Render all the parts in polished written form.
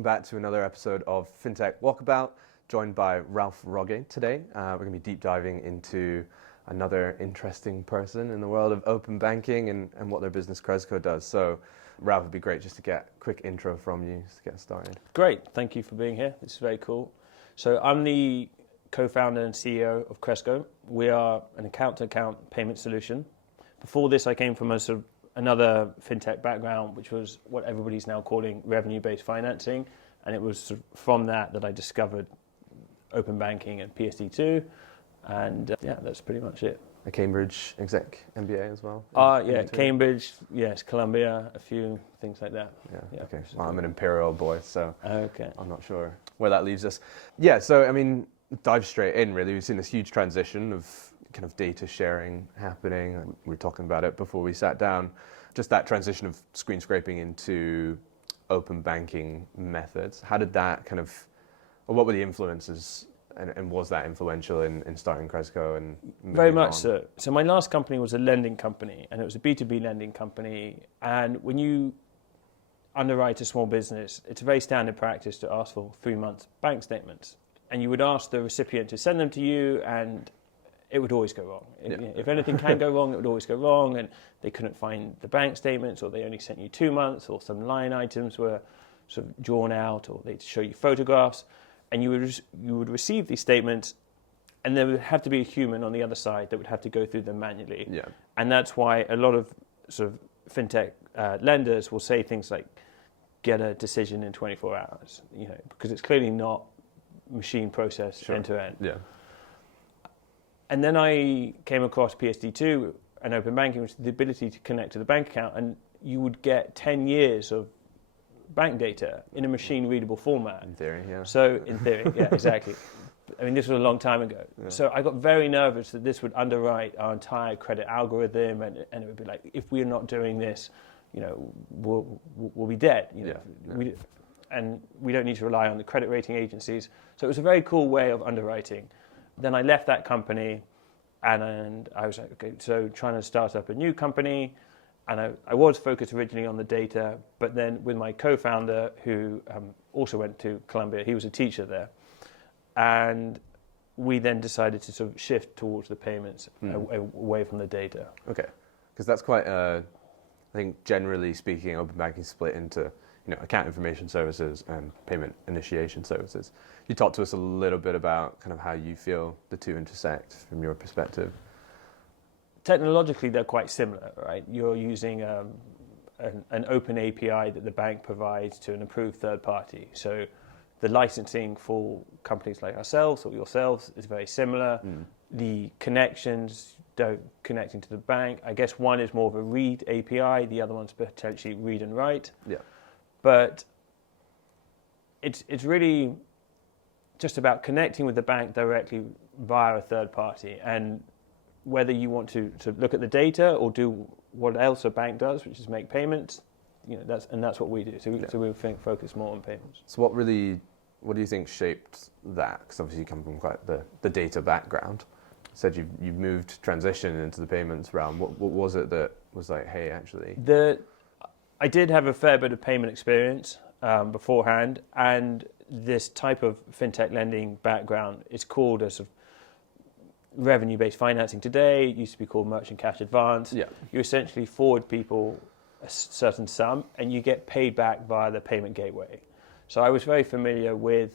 welcome back to another episode of FinTech Walkabout, joined by Rogge today. We're going to be deep diving into another interesting person in the world of open banking and what their business Crezco does. So, Ralph, it'd be great just to get a quick intro from you to get started. Great, thank you for being here. This is very cool. So I'm the co-founder and CEO of Crezco. We are an account-to-account payment solution. Before this, I came from another fintech background, which was what everybody's now calling revenue-based financing, and it was from that I discovered open banking and PSD2, and that's pretty much it. A Cambridge exec MBA as well? Cambridge, yes, Columbia, a few things like that. Yeah. Okay. Well, I'm an Imperial boy, so okay. I'm not sure where that leaves us. Yeah, so I mean, dive straight in really. We've seen this huge transition of kind of data sharing happening. We were talking about it before we sat down. Just that transition of screen scraping into open banking methods. How did that or what were the influences, and was that influential in starting Crezco? And very much so. So my last company was a lending company, and it was a B2B lending company. And when you underwrite a small business, it's a very standard practice to ask for 3 months bank statements. And you would ask the recipient to send them to you, and it would always go wrong. If anything can go wrong, it would always go wrong, and they couldn't find the bank statements, or they only sent you 2 months, or some line items were sort of drawn out, or they'd show you photographs, and you would receive these statements, and there would have to be a human on the other side that would have to go through them manually. Yeah. And that's why a lot of sort of fintech lenders will say things like, get a decision in 24 hours, because it's clearly not machine processed end to end. Yeah. And then I came across PSD2 and open banking, which is the ability to connect to the bank account, and you would get 10 years of bank data in a machine-readable format. In theory, yeah. So, in theory, yeah, exactly. I mean, this was a long time ago. Yeah. So I got very nervous that this would underwrite our entire credit algorithm, and it would be like, if we're not doing this, we'll be dead. And we don't need to rely on the credit rating agencies. So it was a very cool way of underwriting. Then I left that company, and I was like, okay, so trying to start up a new company, and I was focused originally on the data, but then with my co-founder, who also went to Columbia, he was a teacher there, and we then decided to sort of shift towards the payments, away from the data. Okay, because that's quite, I think generally speaking, open banking split into account information services and payment initiation services. You talk to us a little bit about kind of how you feel the two intersect from your perspective. Technologically, they're quite similar, right? You're using an open API that the bank provides to an approved third party. So the licensing for companies like ourselves or yourselves is very similar. The connections connecting to the bank, I guess one is more of a read API, the other one's potentially read and write. Yeah. But it's really just about connecting with the bank directly via a third party, and whether you want to look at the data or do what else a bank does, which is make payments, that's what we do. So we focus more on payments. So what do you think shaped that? Because obviously you come from quite the data background. You said you've transitioned into the payments realm. What was it that was like, hey, actually? I did have a fair bit of payment experience beforehand, and this type of fintech lending background is called as revenue-based financing today. It used to be called merchant cash advance. Yeah. You essentially forward people a certain sum, and you get paid back via the payment gateway. So I was very familiar with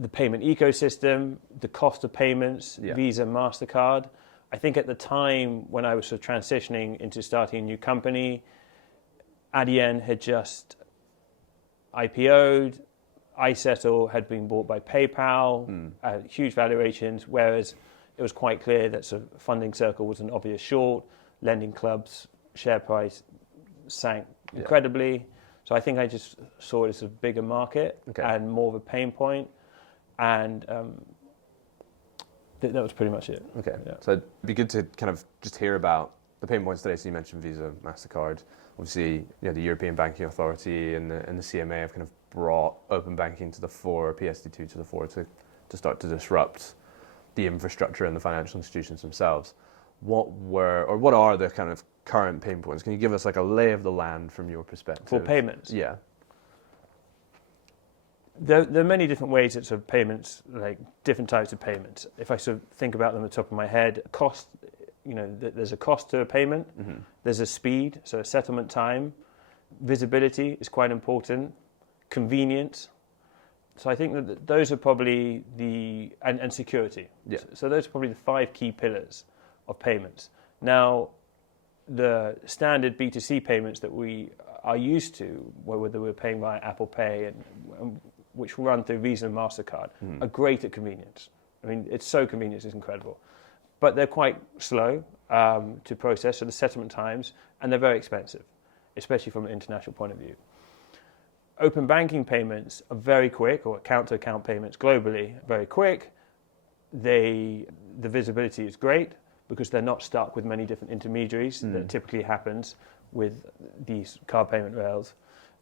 the payment ecosystem, the cost of payments, Visa, MasterCard. I think at the time when I was sort of transitioning into starting a new company, Adyen had just IPO'd, iSettle had been bought by PayPal, huge valuations, whereas it was quite clear that sort of Funding Circle was an obvious short, Lending Club's share price sank incredibly. So I think I just saw it as a bigger market and more of a pain point, and that was pretty much it. Okay, so it'd be good to kind of just hear about the pain points today. So you mentioned Visa, MasterCard. Obviously, the European Banking Authority and the CMA have kind of brought open banking to the fore, PSD2 to the fore, to start to disrupt the infrastructure and the financial institutions themselves. What are the kind of current pain points? Can you give us like a lay of the land from your perspective? For payments? Yeah. There are many different ways that sort of payments, like different types of payments. If I sort of think about them at the top of my head, cost, there's a cost to a payment, there's a speed, so a settlement time, visibility is quite important, convenience. So I think that those are probably and security. Yeah. So those are probably the 5 key pillars of payments. Now, the standard B2C payments that we are used to, whether we're paying via Apple Pay and which run through Visa and MasterCard, are great at convenience. I mean, it's so convenient, it's incredible. But they're quite slow to process, so the settlement times, and they're very expensive, especially from an international point of view. Open banking payments are very quick, or account-to-account payments globally are very quick. The visibility is great because they're not stuck with many different intermediaries that typically happens with these card payment rails,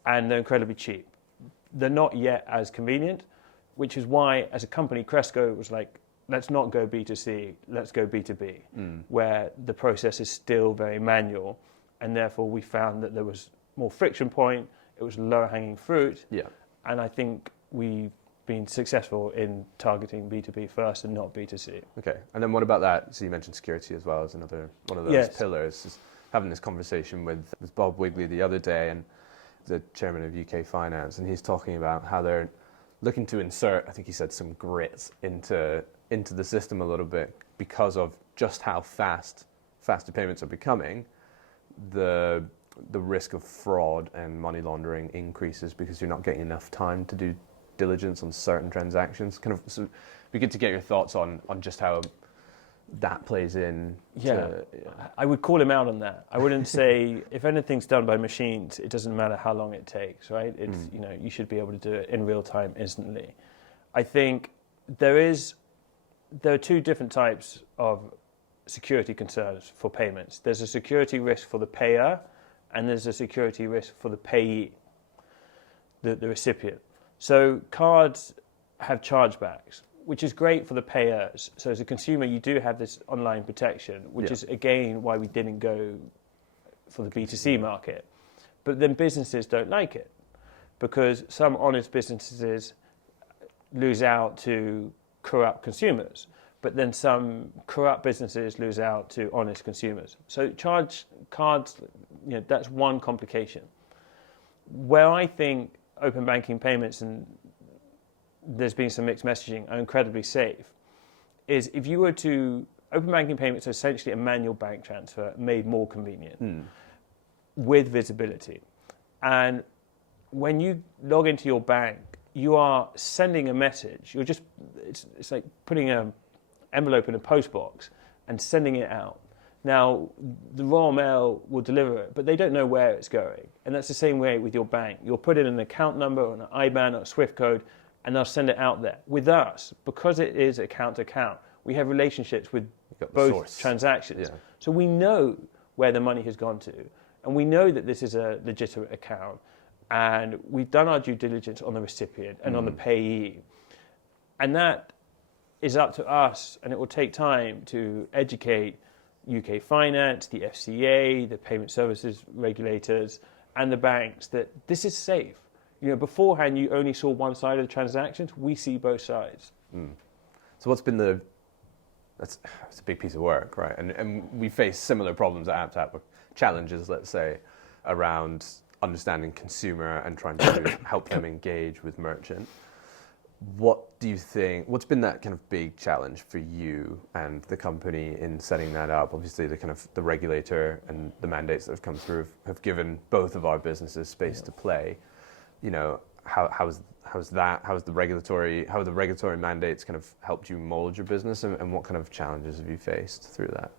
and they're incredibly cheap. They're not yet as convenient, which is why, as a company, Crezco was like, let's not go B2C, let's go B2B, where the process is still very manual, and therefore we found that there was more friction point, it was low-hanging fruit, and I think we've been successful in targeting B2B first and not B2C. Okay, and then what about that? So you mentioned security as well as another one of those pillars. Just having this conversation with Bob Wigley the other day, and the chairman of UK Finance, and he's talking about how they're looking to insert, I think he said, some grit into the system a little bit because of just how faster payments are becoming. The risk of fraud and money laundering increases because you're not getting enough time to do diligence on certain transactions. So it'd be good to get your thoughts on just how that plays in. I would call him out on that. I wouldn't say if anything's done by machines, it doesn't matter how long it takes, right? It's you should be able to do it in real time instantly. I think there are 2 different types of security concerns for payments. There's a security risk for the payer, and there's a security risk for the payee, the recipient. So cards have chargebacks, which is great for the payers. So as a consumer, you do have this online protection, which is, again, why we didn't go for the B2C market. But then businesses don't like it because some honest businesses lose out to corrupt consumers, but then some corrupt businesses lose out to honest consumers. So charge cards, that's one complication. Where I think open banking payments, and there's been some mixed messaging, are incredibly safe, is if you were to, open banking payments are essentially a manual bank transfer made more convenient with visibility. And when you log into your bank, you are sending a message. It's like putting an envelope in a post box and sending it out. Now, the Royal Mail will deliver it, but they don't know where it's going. And that's the same way with your bank. You'll put in an account number or an IBAN or a SWIFT code, and they'll send it out there. With us, because it is account to account, we have relationships with both transactions. Yeah. So we know where the money has gone to, and we know that this is a legitimate account, and we've done our due diligence on the recipient and on the payee. And that is up to us, and it will take time to educate UK Finance, the FCA, the payment services regulators, and the banks that this is safe. Beforehand, you only saw one side of the transactions. We see both sides. So what's been it's a big piece of work, right? And we face similar problems at AppTap, challenges, let's say, around understanding consumer and trying to help them engage with merchant. What do you think, what's been that kind of big challenge for you and the company in setting that up? Obviously, the regulator and the mandates that have come through have given both of our businesses space to play. How have the regulatory mandates kind of helped you mold your business, and what kind of challenges have you faced through that?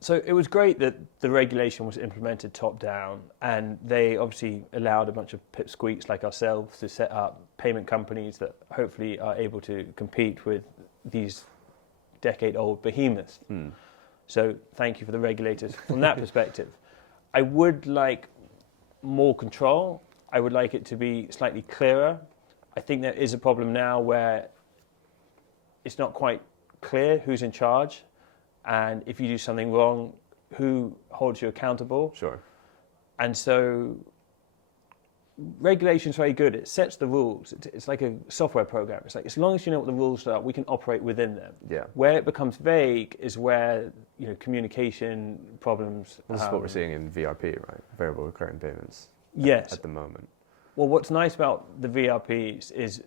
So it was great that the regulation was implemented top down, and they obviously allowed a bunch of pipsqueaks like ourselves to set up payment companies that hopefully are able to compete with these decade-old behemoths. So thank you for the regulators from that perspective. I would like more control. I would like it to be slightly clearer. I think there is a problem now where it's not quite clear who's in charge. And if you do something wrong, who holds you accountable? Sure. And so regulation's very good. It sets the rules. It's like a software program. It's like, as long as you know what the rules are, we can operate within them. Yeah. Where it becomes vague is where, communication problems. This is what we're seeing in VRP, right? Variable recurring payments. Yes. At the moment. Well, what's nice about the VRPs is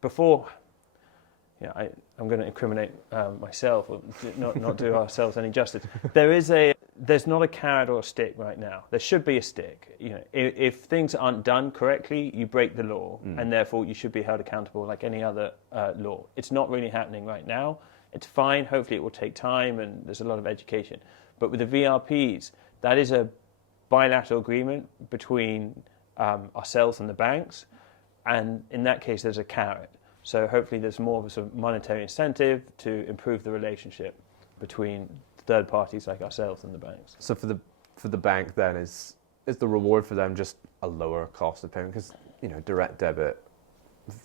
before, I'm going to incriminate myself, or not do ourselves any justice. There's not a carrot or a stick right now. There should be a stick. If things aren't done correctly, you break the law, and therefore you should be held accountable like any other law. It's not really happening right now. It's fine. Hopefully, it will take time, and there's a lot of education. But with the VRPs, that is a bilateral agreement between ourselves and the banks, and in that case, there's a carrot. So hopefully there's more of a sort of monetary incentive to improve the relationship between third parties like ourselves and the banks. So for the bank then, is the reward for them just a lower cost of payment? Because direct debit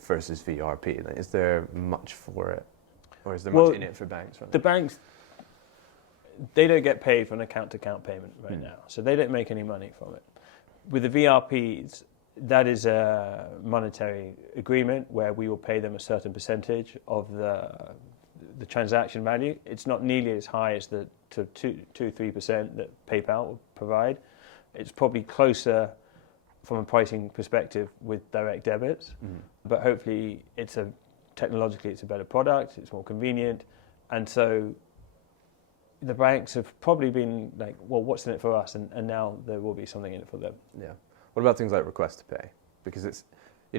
versus VRP, like, is there much for it, or is there much in it for banks? Right? The banks, they don't get paid for an account-to-account payment right now, so they don't make any money from it. With the VRPs, that is a monetary agreement where we will pay them a certain percentage of the transaction value. It's not nearly as high as the 2-3% that PayPal will provide. It's probably closer from a pricing perspective with direct debits, but hopefully technologically it's a better product, it's more convenient, and so the banks have probably been like, well, what's in it for us? And now there will be something in it for them. Yeah. What about things like request to pay? Because it's,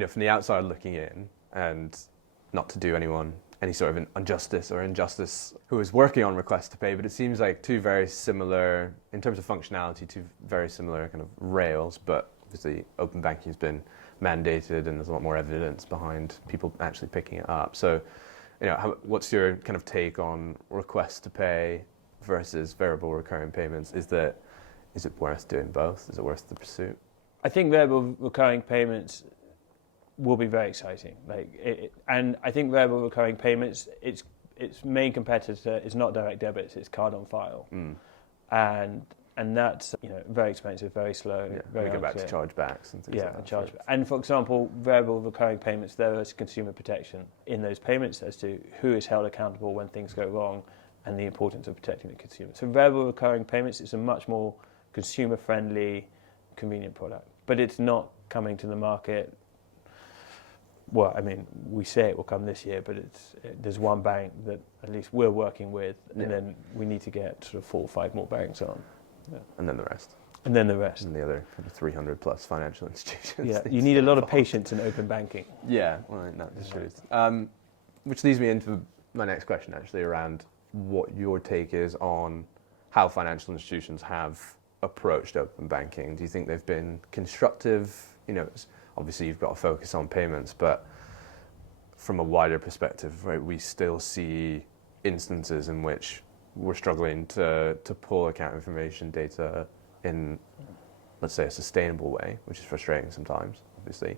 from the outside looking in, and not to do anyone any sort of injustice who is working on request to pay, but it seems like two very similar, in terms of functionality, two very similar kind of rails, but obviously open banking has been mandated and there's a lot more evidence behind people actually picking it up. So, what's your kind of take on request to pay versus variable recurring payments? Is it worth doing both? Is it worth the pursuit? I think variable recurring payments will be very exciting. And I think variable recurring payments, its main competitor is not direct debits, it's card on file. And that's very expensive, very slow, very we go back to chargebacks and things like that. And for example, variable recurring payments, there is consumer protection in those payments as to who is held accountable when things go wrong and the importance of protecting the consumer. So variable recurring payments is a much more consumer-friendly, convenient product. But it's not coming to the market. Well, I mean, we say it will come this year, but there's one bank that at least we're working with, and then we need to get sort of 4 or 5 more banks on. Yeah. And then the rest. And then the rest. And the other kind of 300 plus financial institutions. Yeah, you need a lot of patience in open banking. Yeah, well, that's true. Which leads me into my next question, actually, around what your take is on how financial institutions have approached open banking. Do you think they've been constructive? Obviously you've got to focus on payments, but from a wider perspective, right, we still see instances in which we're struggling to pull account information data in, let's say, a sustainable way, which is frustrating sometimes, obviously.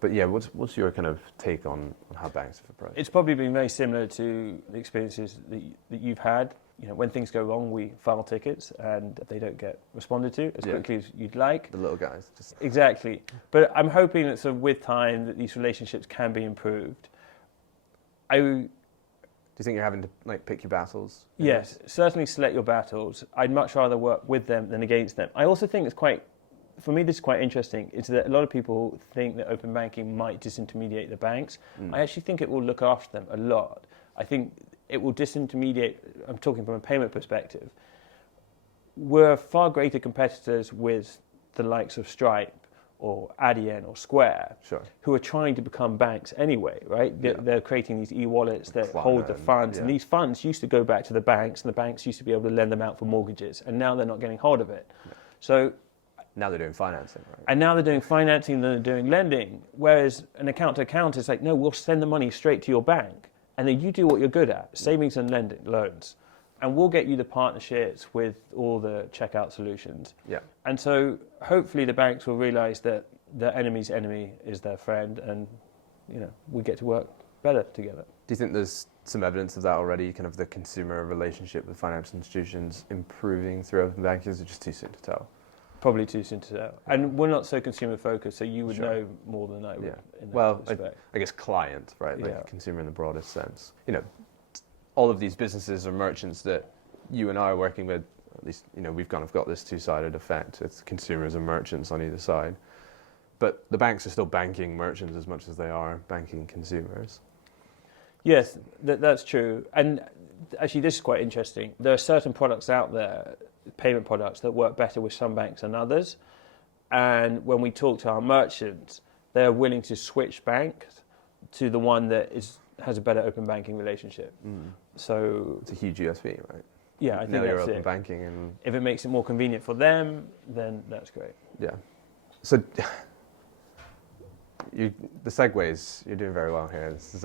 But yeah, what's your kind of take on how banks have approached? It's probably been very similar to the experiences that you've had. When things go wrong, we file tickets and they don't get responded to as quickly as you'd like. The little guys. Exactly. But I'm hoping that sort of with time that these relationships can be improved. Do you think you're having to pick your battles? Yes, certainly select your battles. I'd much rather work with them than against them. I also think for me this is quite interesting, is that a lot of people think that open banking might disintermediate the banks. I actually think it will look after them a lot. I think it will disintermediate, I'm talking from a payment perspective. We're far greater competitors with the likes of Stripe or Adyen or Square, who are trying to become banks anyway, right? They're creating these e-wallets that hold the funds, and these funds used to go back to the banks, and the banks used to be able to lend them out for mortgages, and now they're not getting hold of it. So now they're doing financing, right? And now they're doing financing and they're doing lending, whereas an account-to-account is like, no, we'll send the money straight to your bank. And then you do what you're good at, savings and lending, loans. And we'll get you the partnerships with all the checkout solutions. Yeah. And so hopefully the banks will realize that their enemy's enemy is their friend, and we get to work better together. Do you think there's some evidence of that already, kind of the consumer relationship with financial institutions improving through open banking? Is it just too soon to tell? Probably too soon to tell. And we're not so consumer focused, so you would know more than I would. Yeah. In that Well, respect. I guess client, right? Like Yeah. consumer in the broadest sense. You know, all of these businesses or merchants that you and I are working with, at least, you know, we've kind of got this two-sided effect. It's consumers and merchants on either side. But the banks are still banking merchants as much as they are banking consumers. Yes, that's true. And actually, this is quite interesting. There are certain products out there, payment products, that work better with some banks than others. And when we talk to our merchants, they're willing to switch banks to the one that has a better open banking relationship. So it's a huge USP, right? Yeah, I think you're that's open it. banking, and if it makes it more convenient for them, then that's great. Yeah. So the segues, you're doing very well here. This is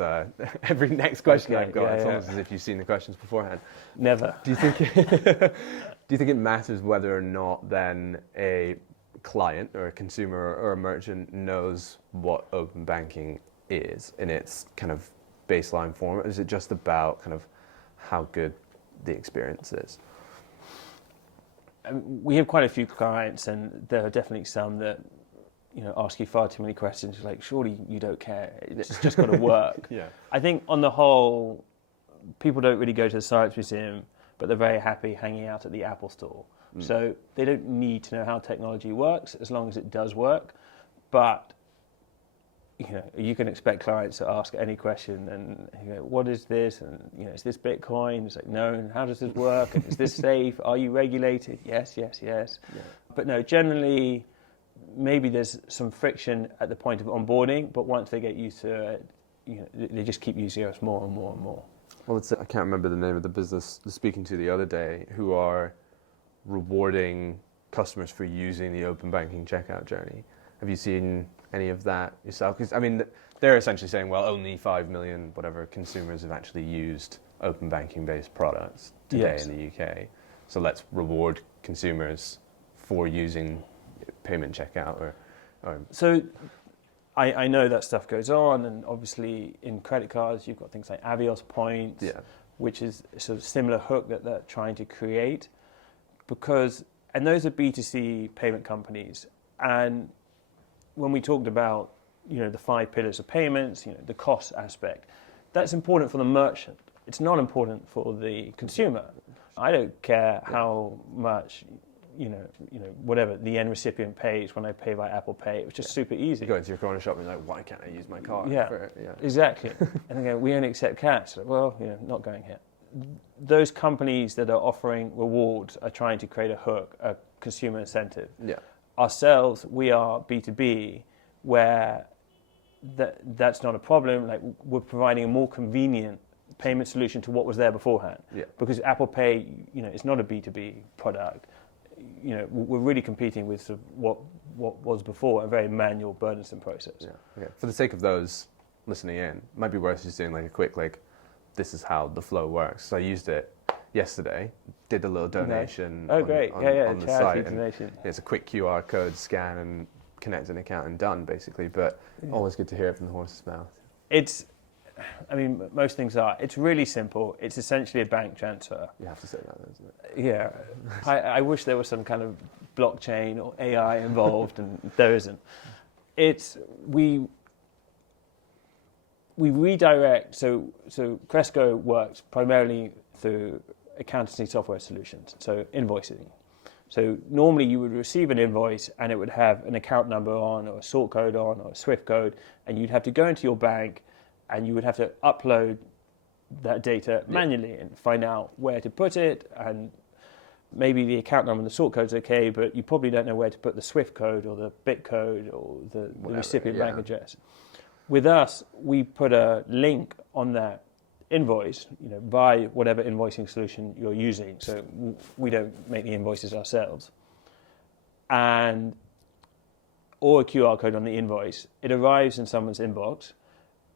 every next question I've got. It's almost as if you've seen the questions beforehand. Never. Do you think it matters whether or not then a client or a consumer or a merchant knows what open banking is in its kind of baseline form? Or is it just about kind of how good the experience is? We have quite a few clients, and there are definitely some that ask you far too many questions. Like, surely you don't care. It's just got to work. Yeah. I think on the whole, people don't really go to the Science Museum, but they're very happy hanging out at the Apple Store. So they don't need to know how technology works as long as it does work. But you can expect clients to ask any question, and what is this? And is this Bitcoin? It's like, no. And how does this work? And is this safe? Are you regulated? Yes. Yeah. But no, generally, maybe there's some friction at the point of onboarding, but once they get used to it, they just keep using us more and more and more. Well, I can't remember the name of the business I was speaking to the other day, who are rewarding customers for using the open banking checkout journey. Have you seen any of that yourself? Because, I mean, they're essentially saying, well, only 5 million, whatever, consumers have actually used open banking-based products today in the UK. So let's reward consumers for using payment checkout. So I know that stuff goes on, and obviously in credit cards, you've got things like Avios points, which is a sort of similar hook that they're trying to create. And those are B2C payment companies. And when we talked about, the 5 pillars of payments, the cost aspect, that's important for the merchant. It's not important for the consumer. I don't care how much, whatever the end recipient pays when I pay by Apple Pay. It was just super easy. You go into your corner shop and you're like, why can't I use my card? Exactly. And they go, we only accept cash. Like, well, not going here. Those companies that are offering rewards are trying to create a hook, a consumer incentive. Yeah. Ourselves, we are B2B, where that's not a problem. Like, we're providing a more convenient payment solution to what was there beforehand. Yeah. Because Apple Pay, it's not a B2B product. We're really competing with sort of what was before a very manual, burdensome process. Yeah. Okay. For the sake of those listening in, it might be worth just doing like a quick this is how the flow works. So I used it yesterday, did a little donation on the site. And it's a quick QR code scan and connect an account and done, basically. But always good to hear it from the horse's mouth. Most things are. It's really simple. It's essentially a bank transfer. You have to say that, isn't it? Yeah. I wish there was some kind of blockchain or AI involved, and there isn't. We redirect, so Crezco works primarily through accountancy software solutions, so invoicing. So normally you would receive an invoice and it would have an account number on, or a sort code on, or a SWIFT code, and you'd have to go into your bank and you would have to upload that data manually and find out where to put it, and maybe the account number and the sort code's okay, but you probably don't know where to put the SWIFT code or the BIT code or the recipient bank address. With us, we put a link on that invoice, by whatever invoicing solution you're using. So we don't make the invoices ourselves. Or a QR code on the invoice. It arrives in someone's inbox,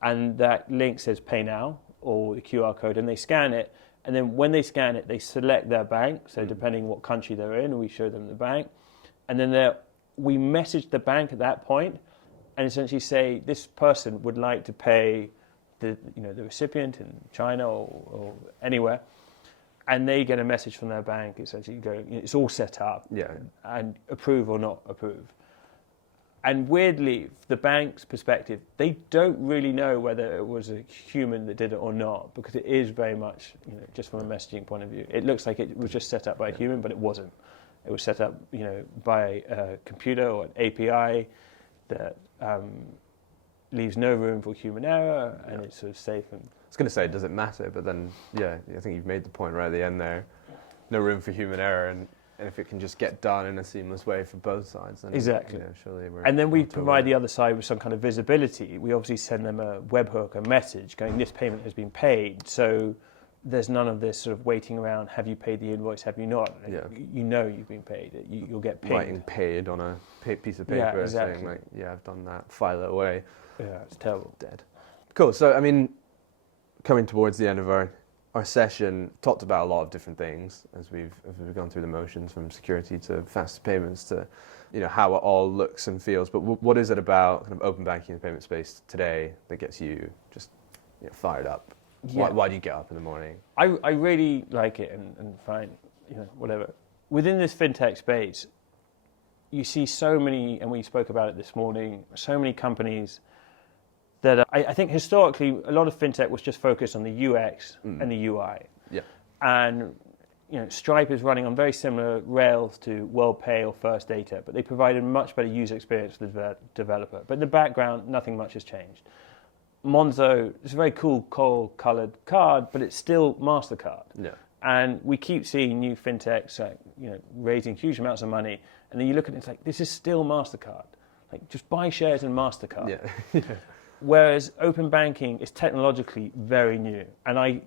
and that link says pay now, or the QR code, and they scan it. And then when they scan it, they select their bank. So depending what country they're in, we show them the bank. And then we message the bank at that point and essentially say, this person would like to pay the recipient in China or anywhere, and they get a message from their bank essentially going, it's all set up, and approve or not approve. And weirdly, from the bank's perspective, they don't really know whether it was a human that did it or not, because it is very much, just from a messaging point of view, it looks like it was just set up by a human, but it wasn't. It was set up, by a computer or an API that leaves no room for human error, and it's sort of safe. And I was going to say, does it matter? But then, I think you've made the point right at the end there. No room for human error, and if it can just get done in a seamless way for both sides, then exactly. Surely we're. And then we provide the other side with some kind of visibility. We obviously send them a webhook, a message going, this payment has been paid. So there's none of this sort of waiting around, have you paid the invoice, have you not? You know you've been paid. You'll get paid. Writing paid on a piece of paper saying, like, I've done that, file it away. Yeah, it's terrible. Dead. Cool. So, I mean, coming towards the end of our session, talked about a lot of different things as we've gone through the motions, from security to faster payments to, how it all looks and feels. But what is it about kind of open banking in the payment space today that gets you just fired up? Yeah. Why do you get up in the morning? I really like it and find, whatever. Within this fintech space, you see so many, and we spoke about it this morning, so many companies that I think historically a lot of fintech was just focused on the UX and the UI. Yeah. And Stripe is running on very similar rails to WorldPay or First Data, but they provided a much better user experience for the developer. But in the background, nothing much has changed. Monzo is a very cool coral-coloured card, but it's still MasterCard. Yeah. And we keep seeing new fintechs, raising huge amounts of money, and then you look at it, it's like, this is still MasterCard. Like, just buy shares in MasterCard. Yeah. Whereas open banking is technologically very new. And I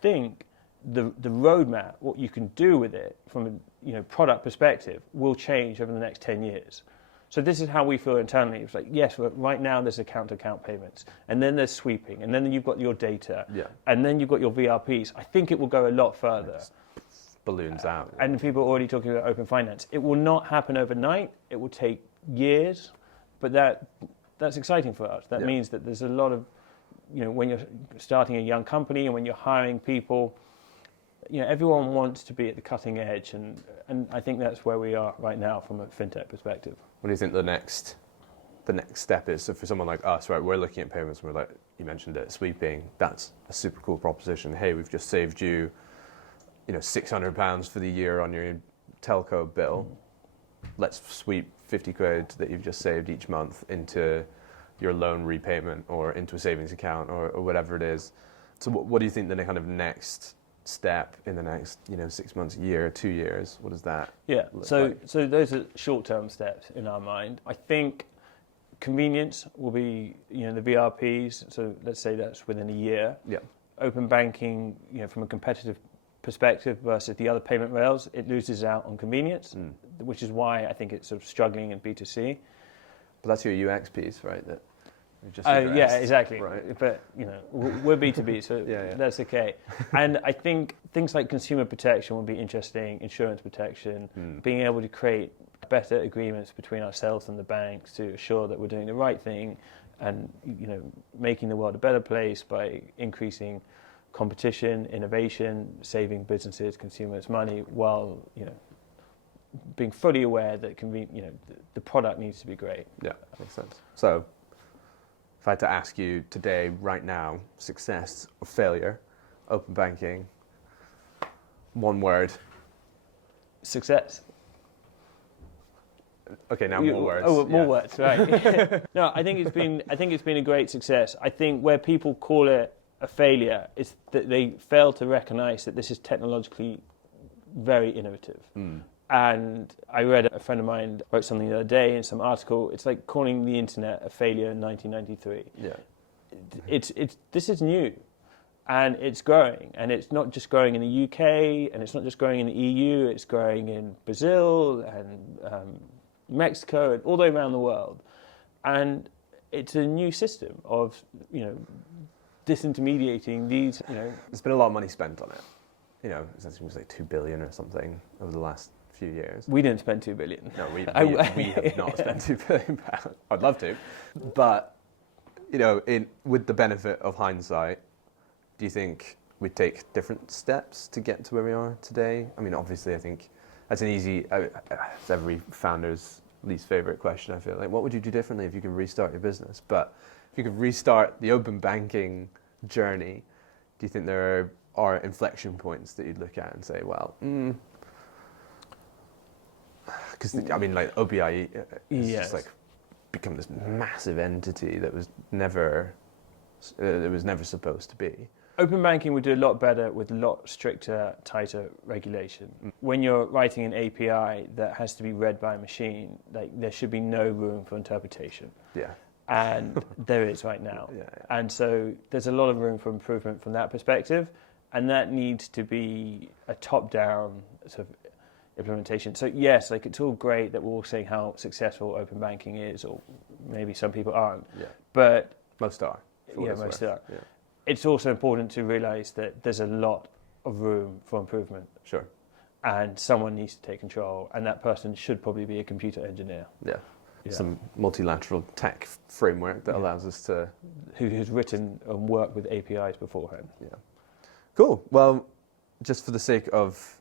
think the roadmap, what you can do with it from a product perspective, will change over the next 10 years. So this is how we feel internally. It's like, yes, right now there's account-to-account payments, and then there's sweeping, and then you've got your data, and then you've got your VRPs. I think it will go a lot further. Balloons out. And people are already talking about open finance. It will not happen overnight. It will take years, but that's exciting for us. That means that there's a lot of, when you're starting a young company and when you're hiring people, everyone wants to be at the cutting edge, and I think that's where we are right now from a fintech perspective. What do you think the next step is? So for someone like us, right, we're looking at payments, and we're like, you mentioned it, sweeping. That's a super cool proposition. Hey, we've just saved you, £600 for the year on your telco bill. Let's sweep 50 quid that you've just saved each month into your loan repayment or into a savings account or whatever it is. So what do you think the kind of next step in the next 6 months, year, 2 years? What does that look like? So those are short-term steps in our mind. I think convenience will be the VRPs. So let's say that's within a year. Yeah. Open banking, from a competitive perspective versus the other payment rails, it loses out on convenience, which is why I think it's sort of struggling in B2C. But that's your UX piece, right? That yeah, exactly. Right. But we're B2B, so that's okay. And I think things like consumer protection will be interesting, insurance protection, being able to create better agreements between ourselves and the banks to assure that we're doing the right thing, and making the world a better place by increasing competition, innovation, saving businesses, consumers money, while being fully aware that the product needs to be great. Yeah, makes sense. So, if I had to ask you today, right now, success or failure, open banking, one word. Success. Okay, now more words. Oh, more words, right? No, I think it's been a great success. I think where people call it a failure is that they fail to recognise that this is technologically very innovative. And I read, a friend of mine wrote something the other day in some article, it's like calling the internet a failure in 1993. Yeah. This is new, and it's growing, and it's not just growing in the UK, and it's not just growing in the EU, it's growing in Brazil and Mexico and all the way around the world. And it's a new system of, disintermediating these, There's been a lot of money spent on it. It seems like 2 billion or something over the last few years. We didn't spend 2 billion. No, we have not spent £2 billion. I'd love to. But, with the benefit of hindsight, do you think we take different steps to get to where we are today? I mean, obviously, I think that's an easy, it's every founder's least favorite question, I feel like. What would you do differently if you could restart your business? But if you could restart the open banking journey, do you think there are inflection points that you'd look at and say, well, because I mean, like OBI is just like become this massive entity that was never supposed to be. Open banking would do a lot better with a lot stricter, tighter regulation. When you're writing an API that has to be read by a machine, like there should be no room for interpretation. Yeah. And there is right now. Yeah. And so there's a lot of room for improvement from that perspective, and that needs to be a top-down sort of implementation. So yes, like it's all great that we're all saying how successful open banking is, or maybe some people aren't. Yeah. But most are. Yeah, most are. Yeah. It's also important to realise that there's a lot of room for improvement. Sure. And someone needs to take control, and that person should probably be a computer engineer. Yeah. Some multilateral tech framework that allows us to... Who's written and worked with APIs beforehand. Yeah. Cool. Well, just for the sake of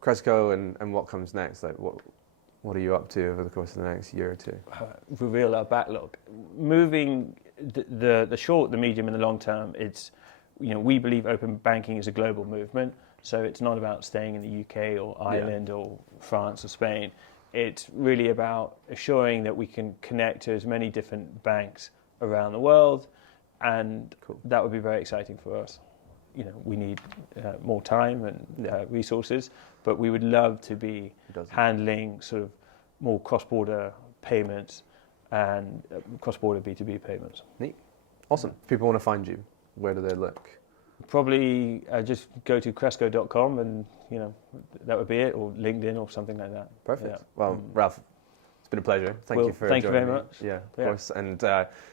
Crezco and what comes next, like what are you up to over the course of the next year or two? Reveal our backlog. Moving the short, the medium, and the long term, it's, we believe open banking is a global movement. So it's not about staying in the UK or Ireland or France or Spain. It's really about assuring that we can connect to as many different banks around the world, and that would be very exciting for us. We need more time and resources, but we would love to be handling sort of more cross-border payments and cross-border B2B payments. Neat. Awesome. If people want to find you, where do they look? Probably just go to Crezco.com and, that would be it, or LinkedIn or something like that. Perfect. Yeah. Well, Ralph, it's been a pleasure. Thank you for Thank you joining very me. much. Yeah, of course. And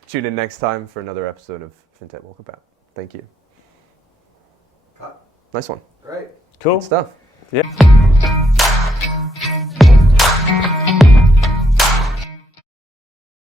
tune in next time for another episode of FinTech Walkabout. Thank you. Nice one. Great. Cool. Good stuff. Yeah.